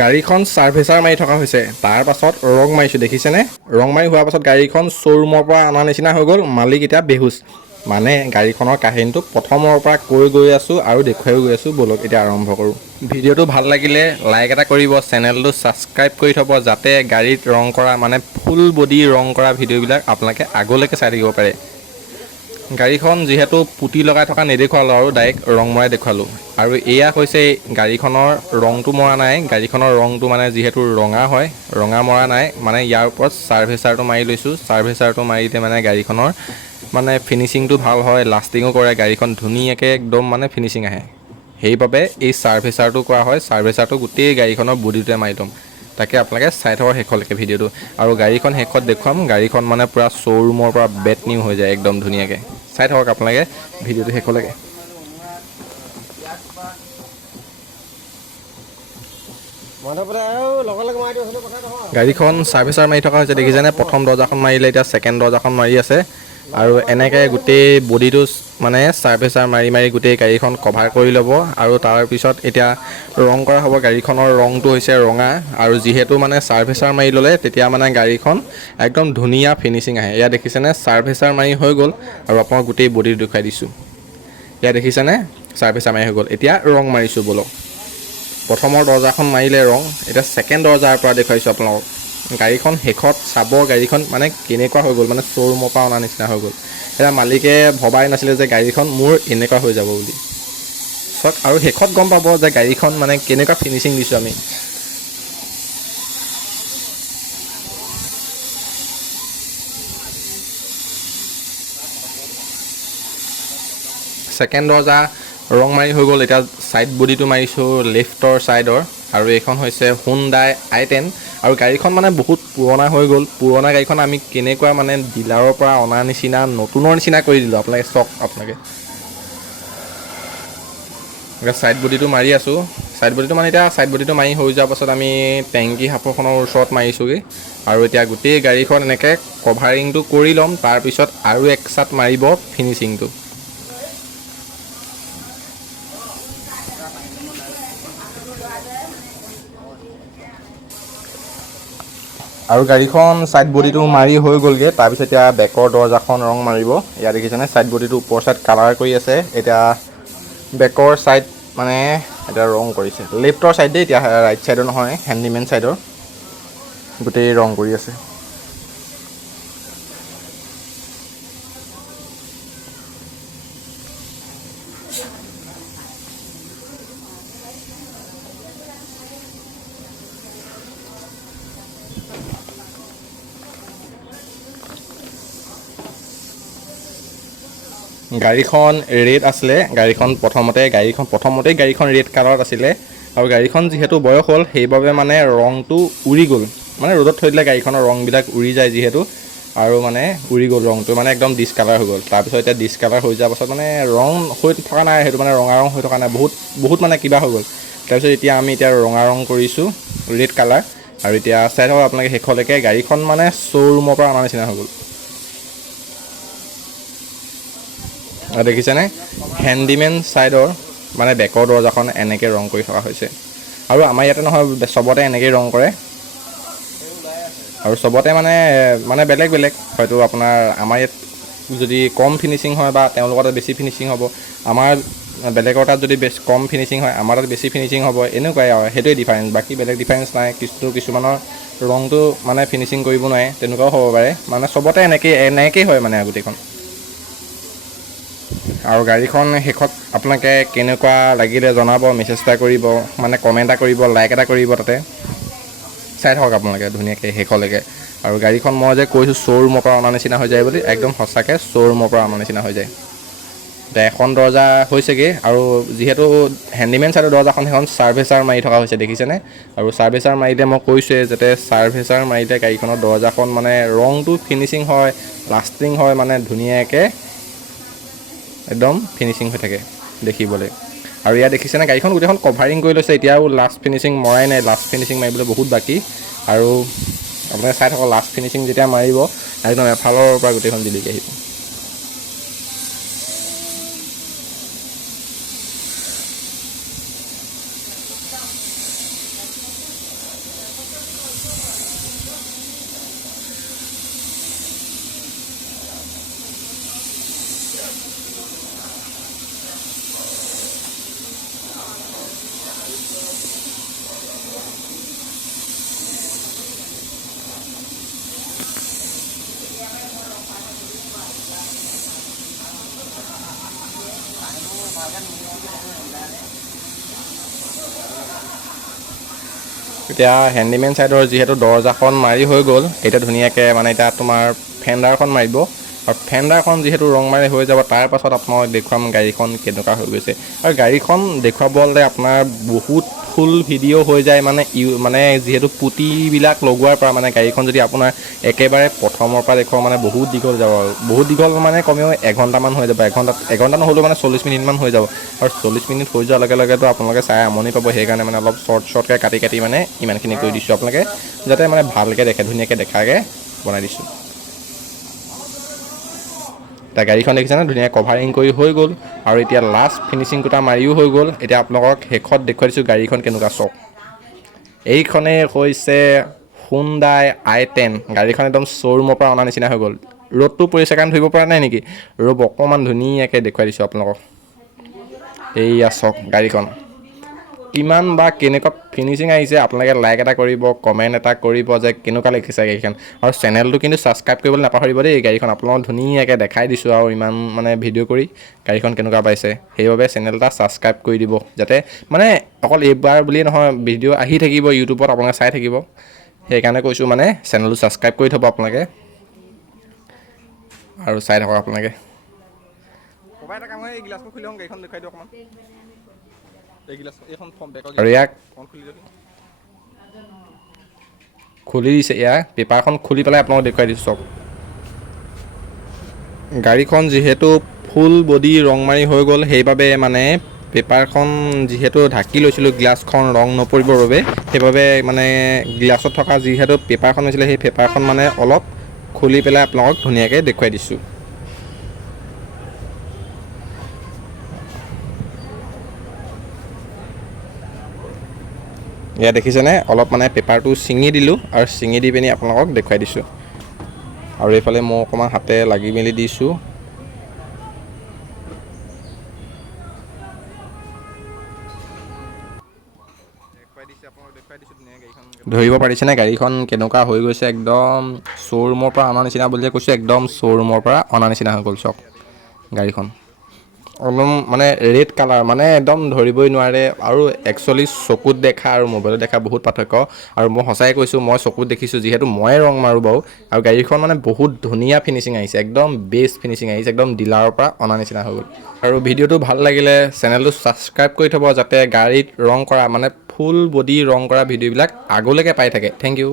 গাড়ীখন চাৰ্ভিচাৰ মাৰি থকা হৈছে, তাৰ পাছত ৰং মাৰিছোঁ দেখিছেনে? ৰং মাৰি হোৱাৰ পাছত গাড়ীখন শ্ব'ৰুমৰ পৰা অনা নিচিনা হৈ গ'ল, মালিক এতিয়া বেহুচ। মানে গাড়ীখনৰ কাহিনীটো প্ৰথমৰ পৰা কৈ গৈ আছোঁ আৰু দেখুৱাই গৈ আছোঁ, ব'লক এতিয়া আৰম্ভ কৰোঁ। ভিডিঅ'টো ভাল লাগিলে লাইক এটা কৰিব, চেনেলটো ছাবস্ক্ৰাইব কৰি থ'ব, যাতে গাড়ীত ৰং কৰা মানে ফুল বডি ৰং কৰা ভিডিঅ'বিলাক আপোনালোকে আগলৈকে চাই থাকিব পাৰে। গাড়ীখন যিহেতু পুটি লগাই থকা নেদেখুৱালোঁ আৰু ডাইৰেক্ট ৰং মৰাই দেখুৱালোঁ। আৰু এয়া হৈছে গাড়ীখনৰ ৰংটো মৰা নাই, গাড়ীখনৰ ৰংটো মানে যিহেতু ৰঙা হয়, ৰঙা মৰা নাই, মানে ইয়াৰ ওপৰত চাৰ্ভিচাৰটো মাৰি লৈছোঁ। চাৰ্ভিচাৰটো মাৰিলে মানে গাড়ীখনৰ মানে ফিনিচিংটো ভাল হয়, লাষ্টিঙো কৰে, গাড়ীখন ধুনীয়াকৈ একদম মানে ফিনিচিং আহে। সেইবাবে এই চাৰ্ভিচাৰটো কৰা হয়, চাৰ্ভিচাৰটো গোটেই গাড়ীখনৰ বডিটোতে মাৰি ল'ম। তাকে আপোনালোকে চাই থাকক শেষলৈকে ভিডিঅ'টো। আৰু গাড়ীখন শেষত দেখুৱাম, গাড়ীখন মানে পূৰা শ্ব'ৰুমৰ পৰা বেট নিউ হৈ যায় একদম ধুনীয়াকৈ। চাই থাকক আপোনালোকে ভিডিঅ'টো শেষলৈকে। গাড়ীখন চাৰ্ভিচাৰ মাৰি থকা হৈছে দেখিছেনে? প্ৰথম দৰ্জাখন মাৰিলে, এতিয়া ছেকেণ্ড দৰ্জাখন মাৰি আছে। আৰু এনেকৈ গোটেই বডিটো মানে চাৰ্ভিচাৰ মাৰি মাৰি গোটেই গাড়ীখন কভাৰ কৰি ল'ব। আৰু তাৰপিছত এতিয়া ৰং কৰা হ'ব। গাড়ীখনৰ ৰংটো হৈছে ৰঙা, আৰু যিহেতু মানে চাৰ্ভিচাৰ মাৰি ল'লে তেতিয়া মানে গাড়ীখন একদম ধুনীয়া ফিনিচিং আহে। এয়া দেখিছেনে? চাৰ্ভিচাৰ মাৰি হৈ গ'ল, আৰু আপোনাক গোটেই বডিটো দেখুৱাই দিছোঁ। এয়া দেখিছেনে? চাৰ্ভিচাৰ মাৰি হৈ গ'ল। এতিয়া ৰং মাৰিছোঁ, ব'লক। প্ৰথমৰ দৰ্জাখন মাৰিলে ৰং, এতিয়া ছেকেণ্ড দৰ্জাৰ পৰা দেখুৱাইছোঁ আপোনালোকক। গাড়ীখন শেষত চাব, গাড়ীখন মানে কেনেকুৱা হৈ গ'ল, মানে শ্ব'ৰুমৰ পৰা অনা নিচিনা হৈ গ'ল। এতিয়া মালিকে ভবাই নাছিলে যে গাড়ীখন মোৰ এনেকুৱা হৈ যাব বুলি। চাওক, আৰু শেষত গম পাব যে গাড়ীখন মানে কেনেকুৱা ফিনিচিং দিছোঁ আমি। ছেকেণ্ড দৰ্জা ৰং মাৰি হৈ গ'ল। এতিয়া ছাইড বডিটো মাৰিছোঁ লেফ্টৰ ছাইডৰ, আৰু এইখন হৈছে হুণ্ডাই i10। আৰু গাড়ীখন মানে বহুত পুৰণা হৈ গ'ল। পুৰণা গাড়ীখন আমি কেনেকুৱা মানে ডিলাৰৰ পৰা অনা নিচিনা নতুনৰ নিচিনা কৰি দিলোঁ। আপোনালোকে চাওক, আপোনালোকে এতিয়া ছাইড বডিটো মাৰি আছোঁ। ছাইড বডিটো মানে এতিয়া ছাইড বডিটো মাৰি হৈ যোৱাৰ পাছত আমি টেংকি সাঁফৰখনৰ ওচৰত মাৰিছোঁগৈ। আৰু এতিয়া গোটেই গাড়ীখন এনেকৈ কভাৰিংটো কৰি ল'ম, তাৰপিছত আৰু এক চাট মাৰিব ফিনিচিংটো। আৰু গাড়ীখন ছাইড বডিটো মাৰি হৈ গ'লগৈ। তাৰপিছত এতিয়া বেকৰ দৰ্জাখন ৰং মাৰিব। ইয়াত দেখিছেনে? ছাইড বডিটো ওপৰ ছাইড কালাৰ কৰি আছে। এতিয়া বেকৰ ছাইড মানে এতিয়া ৰং কৰিছে লেফ্টৰ ছাইড দেই, এতিয়া ৰাইট ছাইডৰ নহয়, হেণ্ডিমেন ছাইডৰ গোটেই ৰং কৰি আছে। গাড়ীখন ৰেড আছিলে, গাড়ীখন প্ৰথমতেই গাড়ীখন ৰেড কালাৰত আছিলে। আৰু গাড়ীখন যিহেতু বয়স হ'ল, সেইবাবে মানে ৰংটো উৰি গ'ল। মানে ৰ'দত থৈ দিলে গাড়ীখনৰ ৰংবিলাক উৰি যায় যিহেতু, আৰু মানে উৰি গ'ল ৰংটো, মানে একদম ডিছকালাৰ হৈ গ'ল। তাৰপিছত এতিয়া ডিছকালাৰ হৈ যোৱাৰ পাছত মানে ৰং হৈ থকা নাই, সেইটো মানে ৰঙা ৰং হৈ থকা নাই, বহুত মানে কিবা হৈ গ'ল। তাৰপিছত এতিয়া আমি ৰঙা ৰং কৰিছোঁ, ৰেড কালাৰ। আৰু এতিয়া চাই থাকক আপোনালোকে শেষলৈকে, গাড়ীখন মানে শ্ব'ৰুমৰ পৰা অনা নিচিনা হৈ গ'ল। দেখিছেনে? হেণ্ডিমেন ছাইডৰ মানে বেকৰ দৰ্জাখন এনেকৈ ৰং কৰি থকা হৈছে। আৰু আমাৰ ইয়াতে নহয়, চবতে এনেকৈয়ে ৰং কৰে, আৰু চবতে মানে বেলেগ বেলেগ। হয়তো আপোনাৰ আমাৰ ইয়াত যদি কম ফিনিচিং হয় বা তেওঁলোকৰ তাত বেছি ফিনিচিং হ'ব, আমাৰ বেলেগৰ তাত যদি কম ফিনিচিং হয়, আমাৰ তাত বেছি ফিনিচিং হ'ব, এনেকুৱাই আৰু সেইটোৱে ডিফাৰেঞ্চ, বাকী বেলেগ ডিফাৰেঞ্চ নাই। কিছুমানৰ ৰংটো মানে ফিনিচিং কৰিব নোৱাৰে, তেনেকুৱাও হ'ব পাৰে। মানে চবতে এনেকেই হয় মানে গোটেইখন। আৰু গাড়ীখন শেষত আপোনালোকে কেনেকুৱা লাগিলে জনাব, মেছেজ এটা কৰিব, মানে কমেণ্ট এটা কৰিব, লাইক এটা কৰিব। তাতে চাই থাকক আপোনালোকে ধুনীয়াকৈ শেষলৈকে। আৰু গাড়ীখন মই যে কৈছোঁ শ্ব'ৰুমৰ পৰা অনা নিচিনা হৈ যায় বুলি, একদম সঁচাকৈ শ্ব'ৰুমৰ পৰা অনা নিচিনা হৈ যায়। এতিয়া এখন দৰ্জা হৈছেগৈ, আৰু যিহেতু হেণ্ডিমেন ছাইডৰ দৰ্জাখন সেইখন চাৰ্ভিচাৰ মাৰি থকা হৈছে দেখিছেনে? আৰু চাৰ্ভিচাৰ মাৰিলে মই কৈছোঁৱেই, যাতে চাৰ্ভিচাৰ মাৰিলে গাড়ীখনৰ দৰ্জাখন মানে ৰংটো ফিনিচিং হয়, লাষ্টিং হয়, মানে ধুনীয়াকৈ একদম ফিনিচিং হৈ থাকে দেখিবলৈ। আৰু ইয়াত দেখিছেনে? গাড়ীখন গোটেইখন কভাৰিং কৰি লৈছে, এতিয়াও লাষ্ট ফিনিচিং মৰাই নাই, লাষ্ট ফিনিচিং মাৰিবলৈ বহুত বাকী। আৰু আপোনালোকে চাই থাকক, লাষ্ট ফিনিচিং যেতিয়া মাৰিব, একদম এফালৰ পৰা গোটেইখন জিলিকি আহিব। এতিয়া হেণ্ডিমেন ছাইডৰ যিহেতু দৰ্জাখন মাৰি হৈ গ'ল, এতিয়া ধুনীয়াকৈ মানে এতিয়া তোমাৰ ফেণ্ডাৰখন মাৰিব। আৰু ফেণ্ডাৰখন যিহেতু ৰং মাৰি হৈ যাব, তাৰ পাছত আপোনাক দেখুৱাম গাড়ীখন কেনেকুৱা হৈ গৈছে। আৰু গাড়ীখন দেখুৱাবলৈ আপোনাৰ বহুত ফুল ভিডিঅ' হৈ যায়, মানে যিহেতু পুটিবিলাক লগোৱাৰ পৰা মানে গাড়ীখন যদি আপোনাৰ একেবাৰে প্ৰথমৰ পৰা দেখুৱাওঁ মানে বহুত দীঘল যাব। আৰু বহুত দীঘল মানে কমেও এঘণ্টামান হৈ যাব। এঘণ্টা নহ'লেও মানে 40 মিনিটমান হৈ যাব। আৰু 40 মিনিট হৈ যোৱাৰ লগে লগেতো আপোনালোকে চাই আমনি পাব। সেইকাৰণে মানে অলপ শ্বৰ্টকৈ কাটি মানে ইমানখিনি কৰি দিছোঁ আপোনালোকে, যাতে মানে ভালকৈ দেখে, ধুনীয়াকৈ দেখাকৈ বনাই দিছোঁ। এতিয়া গাড়ীখন দেখিছেনে ধুনীয়াকৈ কভাৰিং কৰি হৈ গ'ল। আৰু এতিয়া লাষ্ট ফিনিচিং কোটা মাৰিও হৈ গ'ল। এতিয়া আপোনালোকক শেষত দেখুৱাই দিছোঁ গাড়ীখন কেনেকুৱা চাওক। এইখনেই হৈছে Hyundai i10। গাড়ীখন একদম শ্ব'ৰুমৰ পৰা অনা নিচিনা হৈ গ'ল। ৰ'দটো পৰিছে কাৰণে ধৰিব পৰা নাই নেকি? ৰ'ব অকণমান ধুনীয়াকৈ দেখুৱাই দিছোঁ আপোনালোকক। এইয়া চাওক গাড়ীখন কিমান বা কেনেকুৱা ফিনিচিং আহিছে। আপোনালোকে লাইক এটা কৰিব, কমেণ্ট এটা কৰিব যে কেনেকুৱা লাগিছে গাড়ীখন। আৰু চেনেলটো কিন্তু ছাবস্ক্ৰাইব কৰিবলৈ নাপাহৰিব দেই। গাড়ীখন আপোনালোকক ধুনীয়াকৈ দেখাই দিছোঁ আৰু ইমান মানে ভিডিঅ' কৰি গাড়ীখন কেনেকুৱা পাইছে। সেইবাবে চেনেল এটা ছাবস্ক্ৰাইব কৰি দিব, যাতে মানে অকল এইবাৰ বুলিয়ে নহয়, ভিডিঅ' আহি থাকিব ইউটিউবত, আপোনালোকে চাই থাকিব। সেইকাৰণে কৈছোঁ মানে চেনেলটো ছাবস্ক্ৰাইব কৰি থ'ব আপোনালোকে আৰু চাই থাকক আপোনালোকে। ক'বা এটা কাম হয়, এই গিলাচখন খুলি লওঁ, গাড়ীখন দেখুৱাই দিওঁ অকণমান। এই গিলাচ এইখন আৰু ইয়াক খুলি দিছে। ইয়াৰ পেপাৰখন খুলি পেলাই আপোনালোকক দেখুৱাই দিছোঁ চব। গাড়ীখন যিহেতু ফুল বডি ৰং মাৰি হৈ গ'ল, সেইবাবে মানে পেপাৰখন যিহেতু ঢাকি লৈছিলোঁ গ্লাছখন ৰং নপৰিবৰ বাবে, সেইবাবে মানে গ্লাছত থকা যিহেতু পেপাৰখন হৈছিলে, সেই পেপাৰখন মানে অলপ খুলি পেলাই আপোনালোকক ধুনীয়াকৈ দেখুৱাই দিছোঁ। এয়া দেখিছেনে, অলপ মানে পেপাৰটো ছিঙি দিলোঁ আৰু ছিঙি দি পিনি আপোনালোকক দেখুৱাই দিছোঁ। আৰু এইফালে মই অকণমান হাতে লাগি মেলি দিছোঁ। ধৰিব পাৰিছেনে গাড়ীখন কেনেকুৱা হৈ গৈছে? একদম শ্ব'ৰুমৰ পৰা অনা নিচিনা বুলি যে কৈছোঁ, একদম শ্ব'ৰুমৰ পৰা অনা নিচিনা হৈ গ'ল চাওক গাড়ীখন। একদম মানে ৰেড কালাৰ, মানে একদম ধৰিবই নোৱাৰে। আৰু একচুৱেলি চকুত দেখা আৰু মোবাইলত দেখা বহুত পাৰ্থক্য। আৰু মই সঁচাই কৈছোঁ, মই চকুত দেখিছোঁ, যিহেতু ময়ে ৰং মাৰোঁ বাৰু। আৰু গাড়ীখন মানে বহুত ধুনীয়া ফিনিচিং আহিছে, একদম বেষ্ট ফিনিচিং আহিছে, একদম ডিলাৰৰ পৰা অনা নিচিনা হৈ গ'ল। আৰু ভিডিঅ'টো ভাল লাগিলে চেনেলটো ছাবস্ক্ৰাইব কৰি থ'ব, যাতে গাড়ীত ৰং কৰা মানে ফুল বডি ৰং কৰা ভিডিঅ'বিলাক আগলৈকে পাই থাকে। Thank U.